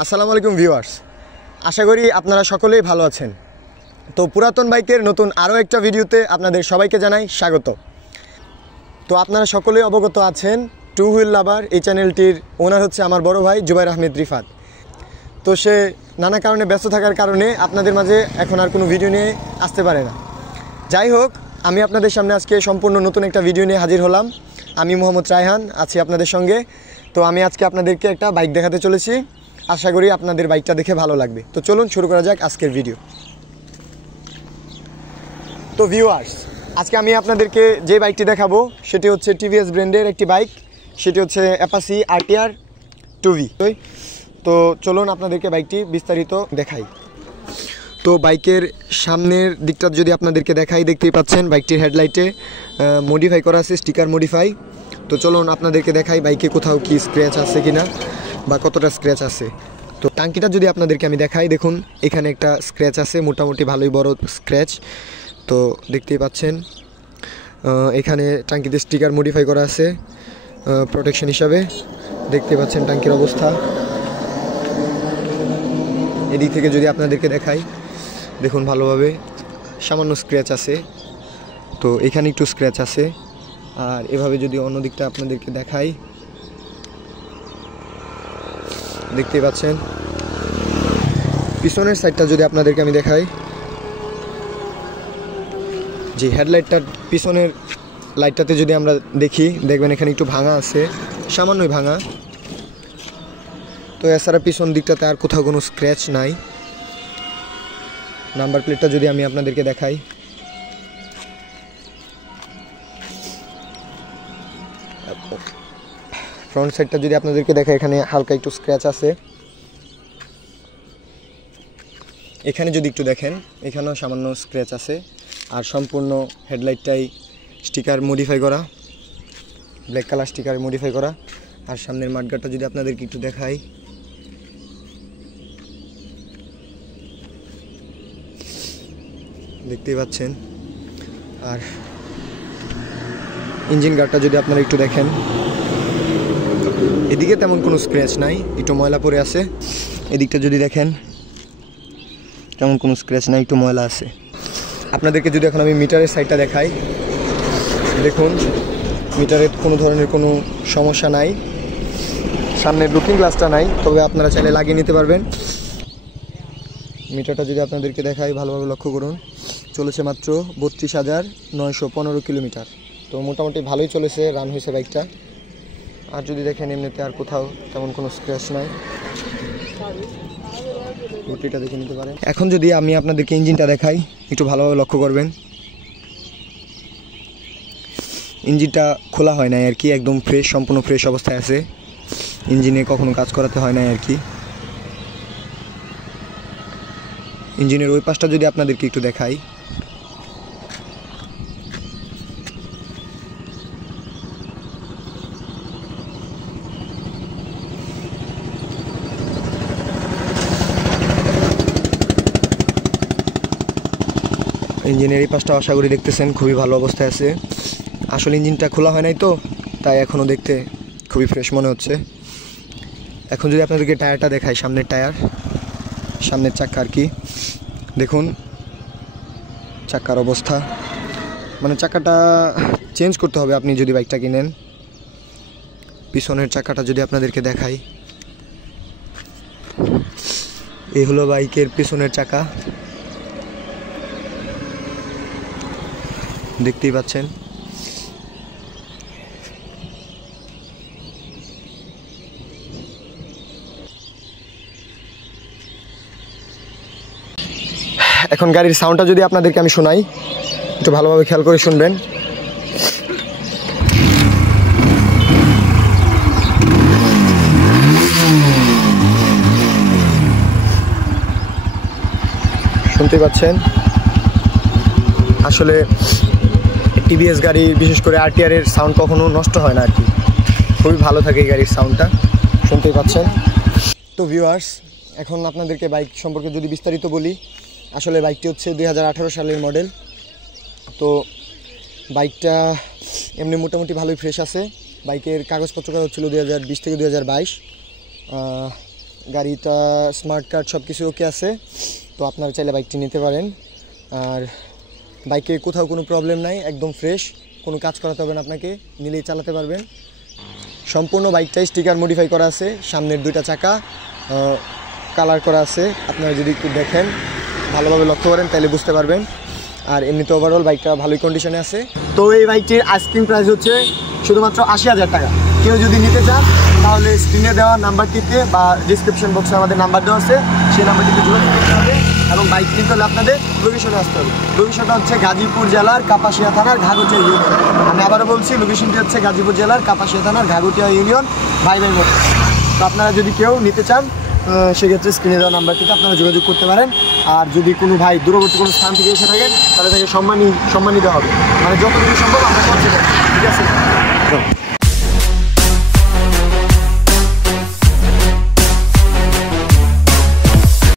আসসালামু আলাইকুম ভিউয়ার্স, আশা করি আপনারা সকলেই ভালো আছেন। তো পুরাতন বাইকের নতুন আরও একটা ভিডিওতে আপনাদের সবাইকে জানাই স্বাগত। তো আপনারা সকলেই অবগত আছেন, টু হুইল লাভার এই চ্যানেলটির ওনার হচ্ছে আমার বড় ভাই জুবাইর আহমেদ রিফাত। তো সে নানা কারণে ব্যস্ত থাকার কারণে আপনাদের মাঝে এখন আর কোনো ভিডিও নিয়ে আসতে পারে না। যাই হোক, আমি আপনাদের সামনে আজকে সম্পূর্ণ নতুন একটা ভিডিও নিয়ে হাজির হলাম। আমি মোহাম্মদ রায়হান আছি আপনাদের সঙ্গে। তো আমি আজকে আপনাদেরকে একটা বাইক দেখাতে চলেছি, আশা করি আপনাদের বাইকটা দেখে ভালো লাগবে। তো চলুন শুরু করা যাক আজকের ভিডিও। তো ভিউয়ার্স, আজকে আমি আপনাদেরকে যে বাইকটি দেখাবো সেটি হচ্ছে টিভিএস ব্র্যান্ডের একটি বাইক, সেটি হচ্ছে অ্যাপাচি আরটিআর 2V। তো চলুন আপনাদেরকে বাইকটি বিস্তারিত দেখাই। তো বাইকের সামনের দিকটা যদি আপনাদেরকে দেখাই, দেখতেই পাচ্ছেন বাইকটির হেডলাইটে মডিফাই করা আছে, স্টিকার মডিফাই। তো চলুন আপনাদেরকে দেখাই বাইকে কোথাও কি স্ক্র্যাচ আছে কিনা বা কতটা স্ক্র্যাচ আছে। তো টাঙ্কিটা যদি আপনাদেরকে আমি দেখাই, দেখুন এখানে একটা স্ক্র্যাচ আছে, মোটামুটি ভালোই বড় স্ক্র্যাচ। তো দেখতেই পাচ্ছেন এখানে টাঙ্কিতে স্টিকার মডিফাই করা আছে প্রোটেকশন হিসাবে। দেখতে পাচ্ছেন টাঙ্কির অবস্থা। এদিক থেকে যদি আপনাদেরকে দেখাই, দেখুন ভালোভাবে সামান্য স্ক্র্যাচ আছে। তো এখানে একটু স্ক্র্যাচ আছে। আর এভাবে যদি অন্য দিকটা আপনাদেরকে দেখাই, দেখতেই পাচ্ছেন পিছনের সাইডটা যদি আপনাদেরকে আমি দেখাই, যে হেডলাইটটার পিছনের লাইটটাতে যদি আমরা দেখি, দেখবেন এখানে একটু ভাঙা আছে, সামান্যই ভাঙা। তো এছাড়া পিছন দিকটাতে আর কোথাও কোনো স্ক্র্যাচ নাই। নাম্বার প্লেটটা যদি আমি আপনাদেরকে দেখাই, ফ্রন্ট সাইডটা যদি আপনাদেরকে দেখাই, এখানে হালকা একটু স্ক্র্যাচ আছে। এখানে যদি একটু দেখেন, এখানেও সামান্য স্ক্র্যাচ আছে। আর সম্পূর্ণ হেডলাইটটাই স্টিকার মডিফাই করা, ব্ল্যাক কালার স্টিকার মডিফাই করা। আর সামনের মাঠগাটটা যদি আপনাদেরকে একটু দেখাই, দেখতেই পাচ্ছেন। আর ইঞ্জিন গার্ডটা যদি আপনারা একটু দেখেন, এদিকে তেমন কোনো স্ক্র্যাচ নাই, একটু ময়লা পড়ে আছে। এদিকটা যদি দেখেন, তেমন কোনো স্ক্র্যাচ নাই, একটু ময়লা আছে। আপনাদেরকে যদি এখন আমি মিটারের সাইডটা দেখাই, দেখুন মিটারের কোনো ধরনের কোনো সমস্যা নাই। সামনের লুকিং গ্লাসটা নাই, তবে আপনারা চাইলে লাগিয়ে নিতে পারবেন। মিটারটা যদি আপনাদেরকে দেখাই, ভালোভাবে লক্ষ্য করুন, চলেছে মাত্র 32,915 কিলোমিটার। তো মোটামুটি ভালোই চলেছে, রান হয়েছে বাইকটা। আর যদি দেখেন এমনিতে আর কোথাও তেমন কোনো স্ক্র্যাচ নাই, ব্যাটারিটা দেখে নিতে পারেন। এখন যদি আমি আপনাদেরকে ইঞ্জিনটা দেখাই, একটু ভালোভাবে লক্ষ্য করবেন। ইঞ্জিনটা খোলা হয় নাই আর কি, একদম ফ্রেশ, সম্পূর্ণ ফ্রেশ অবস্থায় আছে। ইঞ্জিনে কখনো কাজ করাতে হয় নাই আর কি। ইঞ্জিনের ওই পাশটা যদি আপনাদেরকে একটু দেখাই, ইঞ্জিনের এই পাশটা আশা করি দেখতেছেন খুবই ভালো অবস্থায় আছে। আসলে ইঞ্জিনটা খোলা হয় নাই তো, তাই এখনও দেখতে খুবই ফ্রেশ মনে হচ্ছে। এখন যদি আপনাদেরকে টায়ারটা দেখাই, সামনের টায়ার, সামনের চাক্কা আর কি, দেখুন চাক্কার অবস্থা, মানে চাক্কাটা চেঞ্জ করতে হবে আপনি যদি বাইকটা কিনেন। পিছনের চাক্কাটা যদি আপনাদেরকে দেখাই, এই হলো বাইকের পিছনের চাকা, দেখতেই পাচ্ছেন। এখন গাড়ির সাউন্ডটা যদি আপনাদেরকে আমি শোনাই, একটু ভালোভাবে খেয়াল করে শুনবেন। শুনতে পাচ্ছেন, আসলে টিভিএস গাড়ি, বিশেষ করে আরটিআর এর সাউন্ড কখনো নষ্ট হয় না আর কি, খুবই ভালো থাকে এই গাড়ির সাউন্ডটা, শুনতেই পাচ্ছেন। তো ভিউয়ার্স, এখন আপনাদেরকে বাইক সম্পর্কে যদি বিস্তারিত বলি, আসলে বাইকটি হচ্ছে 2018 সালের মডেল। তো বাইকটা এমনি মোটামুটি ভালোই ফ্রেশ আছে। বাইকের কাগজপত্র ছিল 2020 থেকে 2022। গাড়িটা স্মার্ট কার্ড সব কিছু ওকে আছে। তো আপনারা চাইলে বাইকটি নিতে পারেন। আর বাইকে কোথাও কোনো প্রবলেম নাই, একদম ফ্রেশ, কোনো কাজ করাতে হবে না আপনাকে, নিলেই চালাতে পারবেন। সম্পূর্ণ বাইকটাই স্টিকার মডিফাই করা আছে, সামনের 2টা চাকা কালার করা আছে। আপনারা যদি একটু দেখেন, ভালোভাবে লক্ষ্য করেন তাহলে বুঝতে পারবেন। আর এমনিতে ওভারঅল বাইকটা ভালোই কন্ডিশনে আছে। তো এই বাইকটির আস্কিং প্রাইস হচ্ছে শুধুমাত্র 80,000 টাকা। কেউ যদি নিতে চান তাহলে স্ক্রিনে দেওয়া নাম্বারটিতে বা ডিসক্রিপশন বক্সে আমাদের নাম্বার দেওয়া আছে, সেই নাম্বারটিতে যোগাযোগ করতে হবে। এবং বাইক কিনতে হলে আপনাদের লোকেশনে আসতে হবে। লোকেশনটা হচ্ছে গাজীপুর জেলার কাপাসিয়া থানার ঘাগটিয়া ইউনিয়ন। আমি আবারও বলছি, লোকেশনটি হচ্ছে গাজীপুর জেলার কাপাসিয়া থানার ঘাগটিয়া ইউনিয়ন, ভাই ভাই মোটর। তো আপনারা যদি কেউ নিতে চান সেক্ষেত্রে স্ক্রিনে দেওয়া নাম্বারটিতে আপনারা যোগাযোগ করতে পারেন। আর যদি কোনো ভাই দূরবর্তী কোনো স্থান থেকে এসে থাকেন তাহলে তাকে সম্মানিত হবে, মানে যতটুকু সম্ভব আমরা করতে পারি। ঠিক আছে।